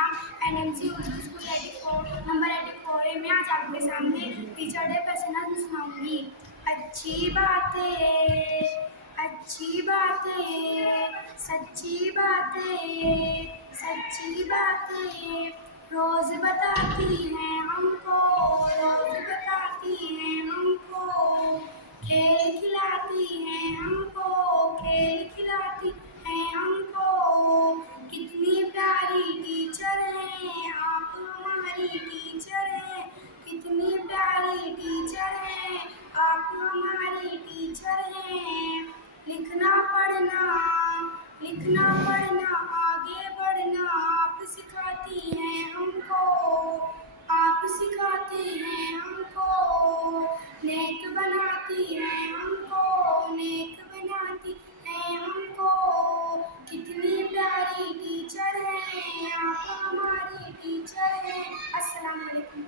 नाम NMC Urdu school 84 number 84 है। मैं आज आपके सामने टीचर डे पर से नज़्म सुनाऊंगी। अच्छी बातें, अच्छी बातें, सच्ची बातें, सच्ची बातें रोज बताती हैं हमको, रोज बताती हैं हमको। खेल खिलाती हैं हमको, खेल खिलाती हैं हमको। कितनी प्यारी टीचर हैं आप, हमारी टीचर हैं। कितनी प्यारी टीचर हैं आप, हमारी टीचर हैं। लिखना पढ़ना, लिखना पढ़ना आगे बढ़ना आप सिखाती हैं हमको, आप सिखाती हैं हमको। नेक बनाती हैं हमको, नेक बनाती हैं हमको। कितनी प्यारी टीचर हैं आप, हमारी टीचर हैं। अस्सलाम वालेकुम।